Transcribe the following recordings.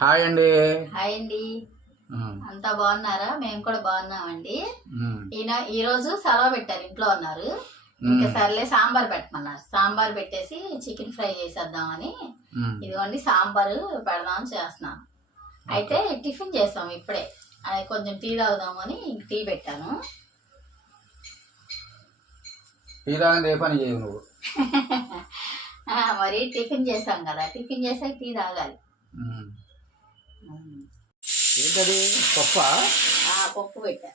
Hi అండి. Hi అండి. అంతా బాగున్నారా? మేము కూడా బాగున్నామండి. ఈరోజు సెలవు పెట్టారు, ఇంట్లో ఉన్నారు. ఇంకా సర్లే సాంబార్ పెట్టమన్నారు. సాంబార్ పెట్టేసి చికెన్ ఫ్రై చేసేద్దామని ఇదిగోండి సాంబారు పెడదామని చేస్తున్నాను. అయితే టిఫిన్ చేసాం ఇప్పుడే. అది కొంచెం టీ తాగుదామని టీ పెట్టాను. టీ తాగని ఏ పని చేయవు నువ్వు. మరి టిఫిన్ చేసాం కదా, టిఫిన్ చేసాక టీ తాగాలి. ఏంటది? పప్పు పప్పు పెట్టా.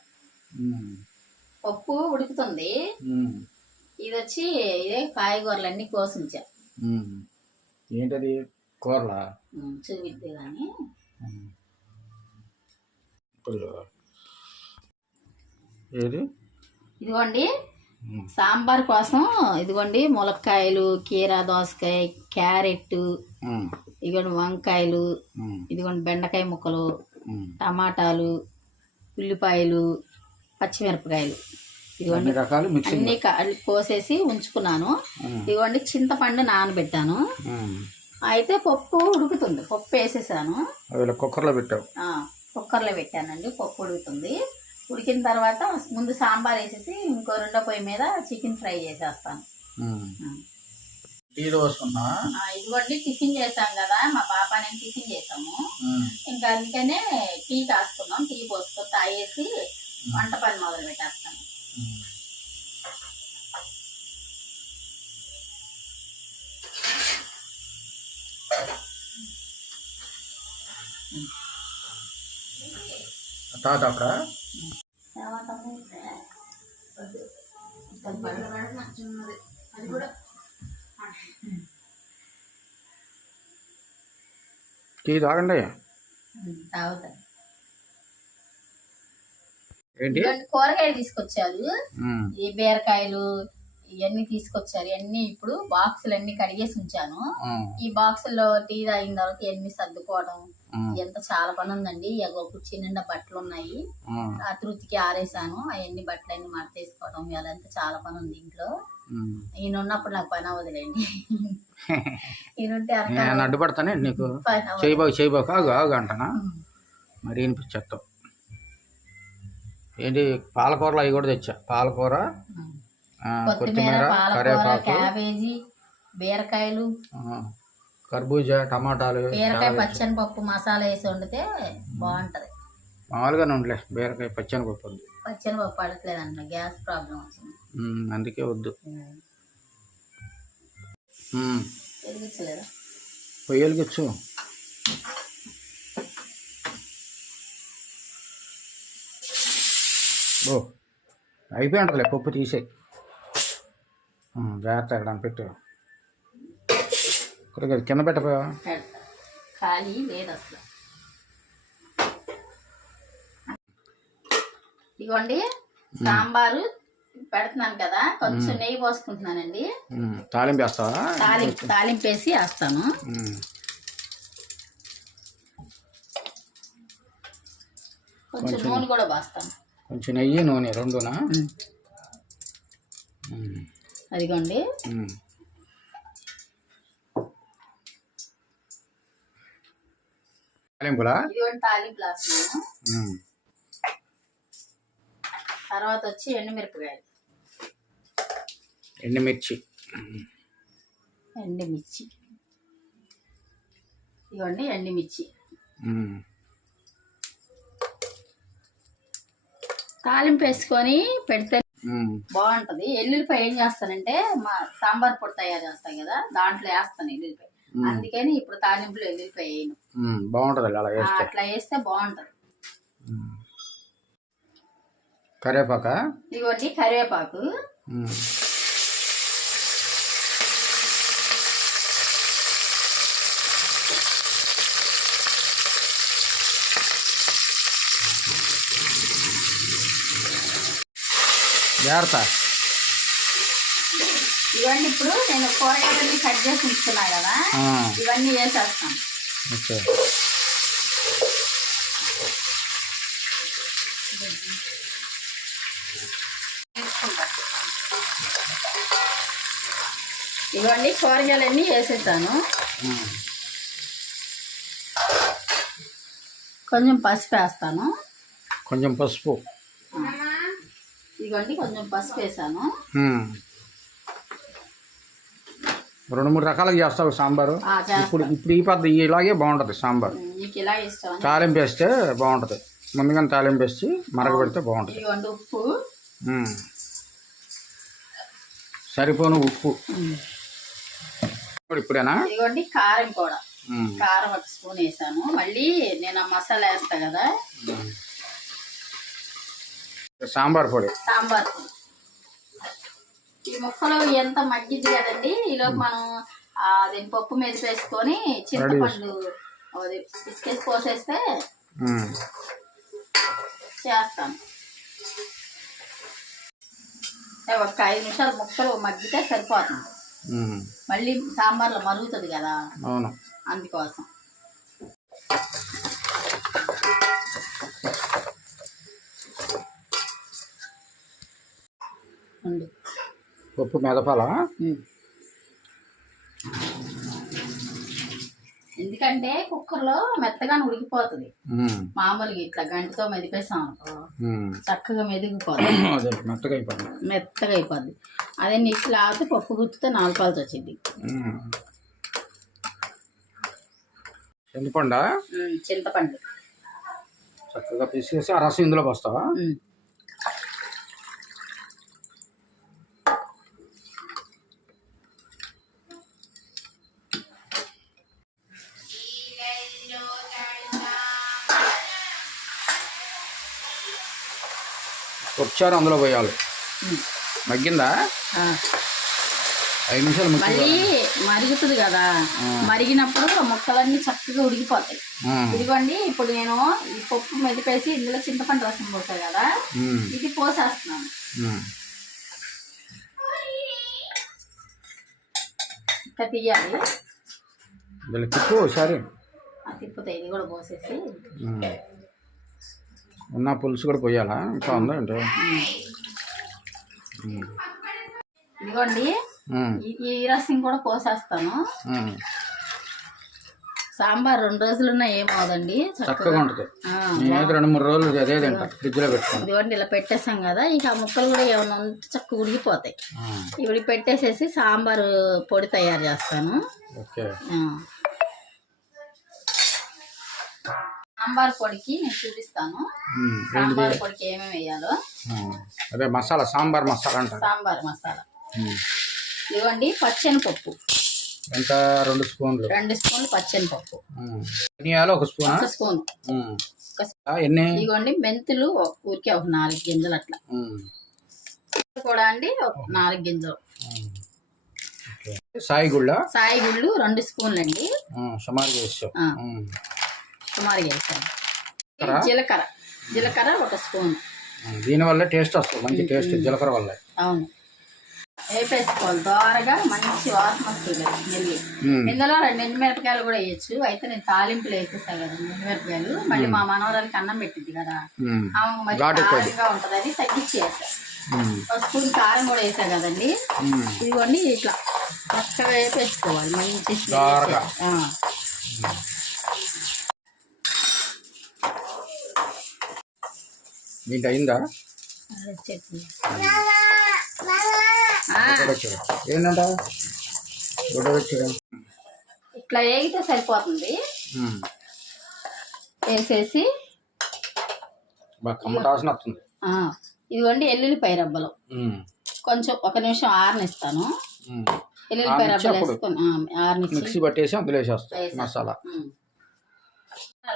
పప్పు ఉడుకుతుంది. ఇది వచ్చి ఇదే కాయగూరలన్నీ కోసించా. ఏంటది? కూరలా? చూపిద్ది కానీ ఏది? ఇదిగోండి సాంబార్ కోసం ఇదిగోండి ములక్కాయలు, కీరా దోసకాయ, క్యారెట్, ఇదిగోండి వంకాయలు, ఇదిగోండి బెండకాయ ముక్కలు, టమాటాలు, ఉల్లిపాయలు, పచ్చిమిరపకాయలు, ఇదిగోండి అన్ని కోసేసి ఉంచుకున్నాను. ఇదిగోండి చింతపండు నానబెట్టాను. అయితే పప్పు ఉడుకుతుంది. పప్పు వేసేసాను. కుక్కర్లో పెట్టావు? కుక్కర్లో పెట్టానండి. పప్పు ఉడుకుతుంది. ఉడికిన తర్వాత ముందు సాంబార్ వేసేసి ఇంకో రెండో పొయ్యి మీద చికెన్ ఫ్రై చేసేస్తాను. ఇదిగోండి టిఫిన్ చేసాం కదా, మా పాప నేను టిఫిన్ చేసాము. ఇంకా అందుకనే టీ కాసుకున్నాం. టీ పోసుకొని తాగేసి వంట పని మొదలు పెట్టేస్తాను. అది కూడా టీ తాగండి. తాగుతాను. ఏంటి? కూరగాయలు తీసుకొచ్చారు. ఈ బీరకాయలు ఇవన్నీ తీసుకొచ్చారు. ఇవన్నీ ఇప్పుడు బాక్సులు అన్ని కడిగేసి ఉంచాను. ఈ బాక్సుల్లో టీ తాగిన తర్వాత ఇవన్నీ సర్దుకోవడం ఎంత చాలా పని ఉందండి. కుర్చీ నిండా బట్టలు ఉన్నాయి. రాత్రికి ఆరేసాను. అవన్నీ బట్టలన్నీ మడతేసుకోవడం ఇదంతా చాలా పని ఉంది ఇంట్లో. ఈయన ఉన్నప్పుడు నాకు పని అవ్వదులేండి. ఈయనుంటే అడ్డుపడతానే నీకు. చేయబాకు అంటానా? మరి వినిపించేస్తావు. ఏంటి? పాలకూరలు అవి కూడా తెచ్చా. పాలకూర, కొత్తిమీర, కరివేపాకు, క్యాబేజీ, బీరకాయలు, కర్బూజా, టమాటాలు. బీరకాయ పచ్చని పప్పు మసాలా వేసి వండితే బాగుంటది. మామూలుగానే ఉండలే. బీరకాయ పచ్చని పప్పు ఉంది. పచ్చని పప్పు పడట్లేదంట, గ్యాస్ ప్రాబ్లం వచ్చింది. అందుకే వద్దు. వెలిగించలేదా? పొయ్యి వెలిగించు. ఓ అయిపోయి ఉంటుందిలే. పప్పు తీసేయి. జాగ్రత్త ఎక్కడ పెట్టు. ఇక్కడ కింద పెట్టపోయా? ఖాళీ లేదు అసలు. ఇదిగోండి సాంబారు పెడుతున్నాను కదా, కొంచెం నెయ్యి పోసుకుంటున్నానండి. తాలింపు వేస్తావా? తాలింపు వేసి వేస్తాను. కొంచెం నూనె కూడా పోస్తాను. కొంచెం నెయ్యి నూనె రెండునా? అదిగోండి తాలింపులా? ఇదిగోండి తాలింపు వేస్తున్నాను. తర్వాత వచ్చి ఎండుమిరపకాయలు, ఎండుమిర్చి, ఇదిగోండి ఎండుమిర్చి. తాలింపు వేసుకొని పెడితే బాగుంటది. ఎల్లుల్లిపాయ ఏం చేస్తానంటే మా సాంబార్ పొడి తయారు చేస్తాం కదా, దాంట్లో వేస్తాను ఎల్లుల్లిపాయ. అందుకని ఇప్పుడు తాలింపులో ఎల్లుల్లిపాయ వేయను. బాగుంటది. అట్లా వేస్తే బాగుంటది. కరివేపాక, ఇదిగోండి కరివేపాకు, జాగ్రత్త. ఇవన్నీ ఇప్పుడు నేను కూరగాయలన్నీ కట్ చేసి ఉంచుకున్నా కదా, ఇవన్నీ వేసేస్తాను. ఇవన్నీ కూరగాయలన్నీ వేసేసాను. కొంచెం పసుపు వేస్తాను. కొంచెం పసుపు. ఇదిగోండి కొంచెం పసుపు వేసాను. 2-3 రకాలుగా చేస్తావు సాంబారు. ఇప్పుడు ఈ పద్ధతి ఇలాగే బాగుంటుంది సాంబార్. మీకు ఇలా ఇష్టం. తాలింపు వేస్తే బాగుంటుంది. ముందుగానే తాలింపు వేసి మరగబెడితే బాగుంటుంది. ఇదిగోండి ఉప్పు, సరిపోను ఉప్పు. ఇప్పుడేనా? ఇదిగోండి కారం కూడా. కారం 1 స్పూన్ వేసాను. మళ్ళీ నేను ఆ మసాలా వేస్తా కదా, సాంబార్ పొడి. సాంబార్ పొడి. ఈ ముక్కలు ఎంత మగ్గిద్ది కదండి, ఈలోపు మనం అది పప్పు మీద వేసుకొని చింతపండు అది బిస్కెట్ పోసేస్తే చేస్తాను. ఒక 5 నిమిషాలు ముక్కలు మగ్గితే సరిపోతుంది. మళ్ళీ సాంబార్లో మరుగుతుంది కదా, అవును, అందుకోసం. పప్పు మెదపాలా? ఎందుకంటే కుక్కర్లో మెత్తగానే ఉడికిపోతుంది. మామూలుగా ఇట్లా గంటతో మెదిపేసాం అనుకో చక్కగా మెదిగిపోతుంది, మెత్తగా అయిపోద్ది. అదే నీకు లాగితే పప్పు గుర్తుతో 4 పాలు వచ్చింది. చింతపండు చింతపండు చక్కగా పీసేసి ఆ రసం ఇందులో పోస్తావా? వచ్చారు అందులో పోయాలి. మగ్గిందా? 5 నిమిషాలు మళ్ళీ మరుగుతుంది కదా, మరిగినప్పుడు ముక్కలన్నీ చక్కగా ఉడికిపోతాయి. ఇదిగోండి ఇప్పుడు నేను ఈ పప్పు మెదిపేసి ఇందులో చింతపండు రసం పోతాయి కదా, ఇది పోసేస్తున్నాను. ఇంకా తీయాలి, తిప్పు ఒకసారి. తిప్పుతా. ఇది కూడా పోసేసి ఉన్న పులుసు కూడా పోయాలా? ఇంకా ఉందా ఏంటో? ఇదిగోండి ఈ రసం కూడా పోసేస్తాను. సాంబార్ 2 రోజులున్నా ఏమవుదండి, చక్కగా ఉంటుంది. 2-3 రోజులు అదే తింటా, ఫ్రిడ్జ్ లో పెట్టుకోండి. ఇదిగోండి ఇలా పెట్టేసాం కదా, ఇక ఆ ముక్కలు కూడా ఏమన్నా ఉంటే చక్కగా ఉడికిపోతాయి. ఇప్పుడు పెట్టేసేసి సాంబారు పొడి తయారు చేస్తాను. సాంబార్ పొడికి నేను చూపిస్తాను. సాంబార్ పొడికి ఏమేమి వేయాలో. అదే మసాలా, సాంబార్ మసాలా అంటారు. సాంబార్ మసాలా ఇదిగోండి పచ్చెనపప్పు ఎంత? 2 స్పూన్లు. 2 స్పూన్లు పచ్చెనపప్పు. ధనియాలు 1 స్పూన్. 1 స్పూన్. ఎన్ని? ఇదిగోండి మెంతులు ఊరికే ఒక 4 గింజలు అట్లా కూడా అండి, ఒక 4 గింజలు. సాయిగుళ్ళు 2 స్పూన్లు అండి. సుమారుగా వేసాను. జీలకర్ర 1 స్పూన్. దీనివల్ల టేస్ట్ వస్తుంది, మంచి టేస్ట్ జీలకర్ర వల్ల. అవును, వేపేసుకోవాలి దోరగా, మంచి వాసన వస్తుంది. ఇందులో 2 ఎండుమిరపకాయలు కూడా వేయచ్చు. అయితే నేను తాలింపులు వేసేసాను కదా ఎండుమిరపకాయలు. మళ్ళీ మా మనవరాలకి అన్నం పెట్టింది కదా, ఆమె మరి కారంగా ఉంటుందని తగ్గించి వేసాను. 1 స్పూన్ కారం కూడా వేసా కదండి. ఇదిగోండి ఇట్లా చక్కగా వేపేసుకోవాలి మంచి. దీంట్లో అయిందా? ఏంటంట ఇట్లా వేగితే సరిపోతుంది. వేసేసి ఇదిగోండి ఎల్లుల్లిపాయ రబ్బలు కొంచెం 1 నిమిషం ఆరనిస్తాను. ఎల్లుల్లిపాయ రబ్బలు వేసుకొని మిక్సీ పట్టేసి అందులో వేసేస్తాను మసాలా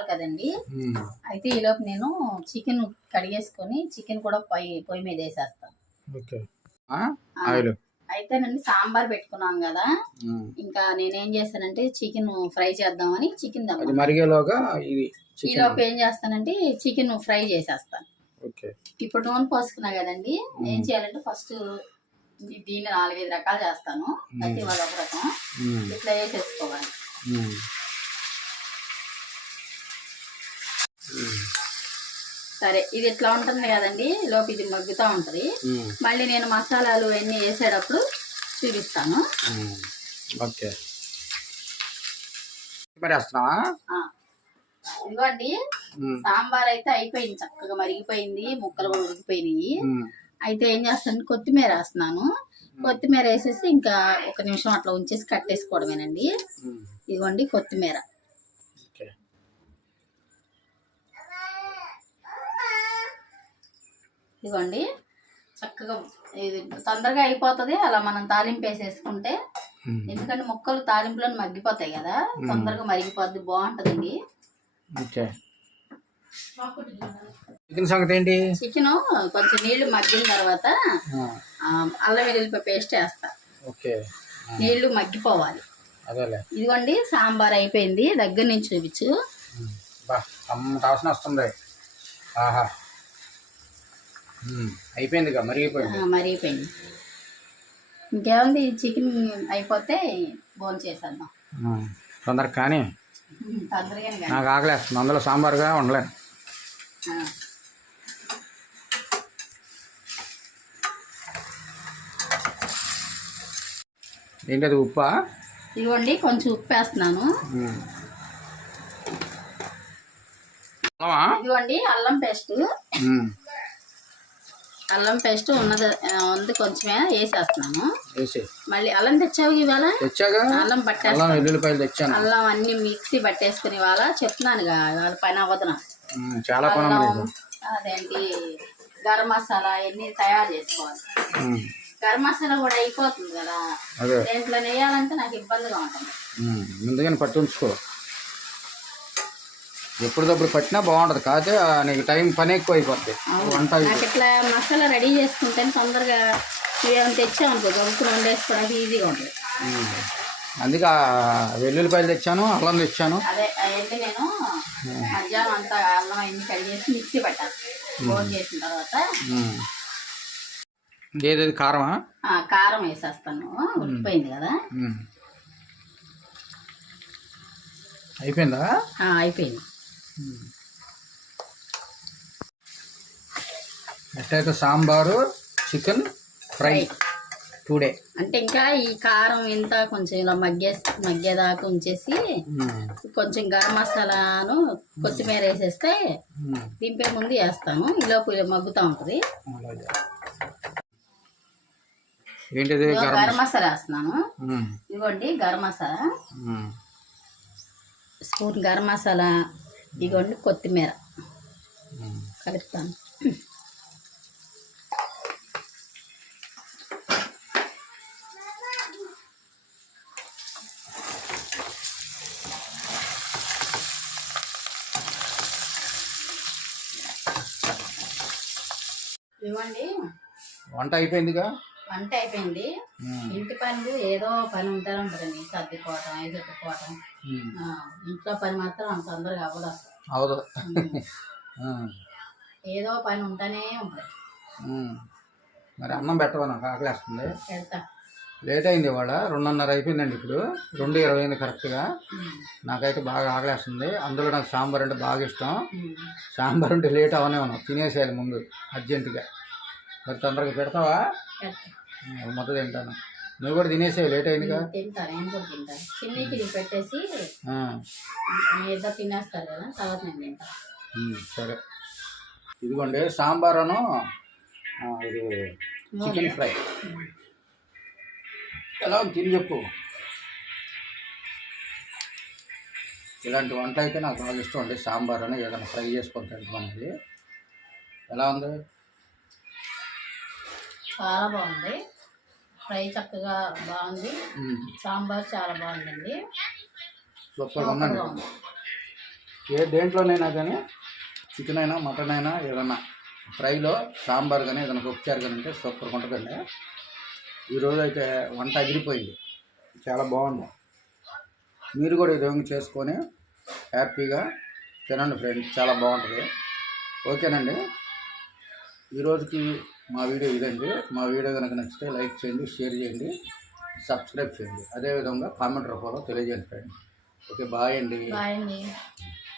కదండి. అయితే ఈలోపు నేను చికెన్ కడిగేసుకొని చికెన్ కూడా పొయ్యి మీద వేసేస్తాను. అయితేనండి సాంబార్ పెట్టుకున్నాం కదా, ఇంకా నేనేం చేస్తానంటే చికెన్ ఫ్రై చేద్దామని చికెన్ ఈలోపు ఏం చేస్తానంటే చికెన్ ఫ్రై చేసేస్తాను. ఇప్పుడు నూనె పోసుకున్నా కదండి, ఏం చేయాలంటే ఫస్ట్ దీన్ని 4-5 రకాలు చేస్తాను. ప్రతి వాళ్ళు ఒక రకం ఇట్లా వేసేసుకోవాలి. సరే, ఇది ఇట్లా ఉంటుంది కదండి, లోపు ఇది మగ్గుతూ ఉంటుంది. మళ్ళీ నేను మసాలాలు అన్నీ వేసేటప్పుడు చూపిస్తాను. ఇదిగోండి సాంబార్ అయితే అయిపోయింది, చక్కగా మరిగిపోయింది, ముక్కలు కూడా ఉడికిపోయినాయి. అయితే ఏం చేస్తాను, కొత్తిమీర వేస్తున్నాను. కొత్తిమీర వేసేసి ఇంకా 1 నిమిషం అట్లా ఉంచేసి కట్టేసుకోవడమేనండి. ఇదిగోండి కొత్తిమీర. ఇదిగోండి చక్కగా ఇది తొందరగా అయిపోతుంది అలా మనం తాలింపు వేసేసుకుంటే. ఎందుకంటే ముక్కలు తాలింపులో మగ్గిపోతాయి కదా, తొందరగా మరిగిపోద్ది, బాగుంటుందండి. చికెన్ సంగతి ఏంటి? చికెన్ కొంచెం నీళ్లు మగ్గిన తర్వాత అల్లం వెల్లుల్లిపాయ పేస్ట్ వేస్తా. నీళ్లు మగ్గిపోవాలి. ఇదిగోండి సాంబార్ అయిపోయింది, దగ్గర నుంచి చూపించు. వస్తుంది. ఆహా, అయిపోయింది, మరిగిపోయింది. ఇంకేముంది, చికెన్ అయిపోతే బోన్ చేసేద్దాం తొందరగా. కానీ తొందరగానే నాకు ఆకలేస్తుంది, అందులో సాంబార్గా ఉండలేను. ఏంటది, ఉప్పా? ఇదిగోండి కొంచెం ఉప్పు వేస్తున్నాను. ఇదిగోండి అల్లం పేస్ట్. అల్లం పేస్ట్ ఉంది కొంచెమే వేసేస్తున్నాను. మళ్ళీ అల్లం తెచ్చావు ఇవాళ? అల్లం పట్టేస్తాను, అల్లం అన్ని మిక్సీ పట్టేసుకుని ఇవాళ చెప్తున్నాను ఇవాళ పని అవ్వదు నాకు. చాలా అదేంటి గరం మసాలా అన్ని తయారు చేసుకోవాలి. గరం మసాలా కూడా అయిపోతుంది కదా, దేంట్లో వేయాలంటే నాకు ఇబ్బందిగా ఉంటుంది. ముందుగానే పట్టి ఉంచుకో, ఎప్పటికప్పుడు పట్టినా బాగుంటుంది. కాకపోతే నీకు టైం పని ఎక్కువ అయిపోద్ది వంట. నాకు ఇట్లా మసాలా రెడీ చేసుకుంటే తొందరగా ఏమైనా తెచ్చామనుకో గబుక్కుని వండేసుకోవడానికి ఈజీగా ఉంటుంది. అందుకే వెల్లుల్లిపాయలు తెచ్చాను, అల్లం తెచ్చాను. అదే అవన్నీ నేను మధ్యాహ్నం అంతా అల్లం అన్ని కడిగేసి మిక్సీ పట్టాను. ఫోన్ చేసిన తర్వాత ఏది కారమా? కారం వేసేస్తాను, ఉడికిపోయింది కదా. అయిపోయిందా? అయిపోయింది. ఎట్లయితే సాంబారు, చికెన్ ఫ్రై 2 డే. అంటే ఇంకా ఈ కారం ఇంత కొంచెం ఇలా మగ్గేదాకా ఉంచేసి కొంచెం గరం మసాలాను కొత్తిమీర వేసేస్తే దింపే ముందు వేస్తాను. ఈలోపు మగ్గుతూ ఉంటుంది. ఏంటిది? గరం మసాలా వేస్తున్నాను. ఇదిగోండి గరం మసాలా, స్పూన్ గరం మసాలా, ఇదిగోండి కొత్తిమీర కలుపుతాను. ఇవ్వండి, వంట అయిపోయిందిగా. వంట అయిపోయింది. ఇంటి పనులు ఏదో పని ఉంటారు ఉంటుందండి, సర్దుకోవటం, ఎదుర్కోవటం. ఇంట్లో పని మాత్రం అంత తొందరగా అవ్వదు. ఏదో పని ఉంటానే ఉంటుంది. మరి అన్నం పెట్టవా? నాకు ఆకలేస్తుంది. పెడతా. లేట్ అయింది ఇవాళ, 2:30 అయిపోయిందండి. ఇప్పుడు 2:20 అయింది కరెక్ట్గా. నాకైతే బాగా ఆకలేస్తుంది. అందులో నాకు సాంబార్ అంటే బాగా ఇష్టం. సాంబార్ అంటే లేట్ అవనే ఉన్నాం, తినేసేయాలి ముందు అర్జెంటుగా. మరి తొందరగా పెడతావా? మొత్తం తింటాను. నువ్వు కూడా తినేసేవి, లేట్ అయిందిగా. తింటాను, నేను కూడా తింటాను. చిన్నకి పెట్టేసి ఏదో తినేస్తారు కదా, తర్వాత నేను తింటాను. సరే. ఇదిగోండి సాంబారును ఇది చికెన్ ఫ్రై. ఎలా తిని చెప్పు. ఇలాంటి వంట అయితే నాకు బాగా ఇష్టం అండి. సాంబార్ అని ఏదైనా ఫ్రై చేసుకొని తింటాం అనేది. ఎలా ఉంది? చాలా బాగుంది. ఫ్రై చక్కగా బాగుంది. సాంబార్ చాలా బాగుందండి, సూపర్గా ఉందండి. దేంట్లోనైనా కానీ చికెన్ అయినా మటన్ అయినా ఏదైనా ఫ్రైలో సాంబార్ కానీ ఏదైనా పప్పుచారు కానీ అంటే సూపర్గా ఉంటుందండి. ఈరోజు అయితే వంట అదిరిపోయింది, చాలా బాగుంది. మీరు కూడా ఈ విధంగా చేసుకొని హ్యాపీగా తినండి ఫ్రెండ్స్, చాలా బాగుంటుంది. ఓకేనండి, ఈరోజుకి మా వీడియో ఇదండి. మా వీడియో కనుక నచ్చితే లైక్ చేయండి, షేర్ చేయండి, సబ్స్క్రైబ్ చేయండి. అదేవిధంగా కామెంట్ రూపంలో తెలియజేయండి ఫ్రెండ్స్. ఓకే, బాయ్ అండి.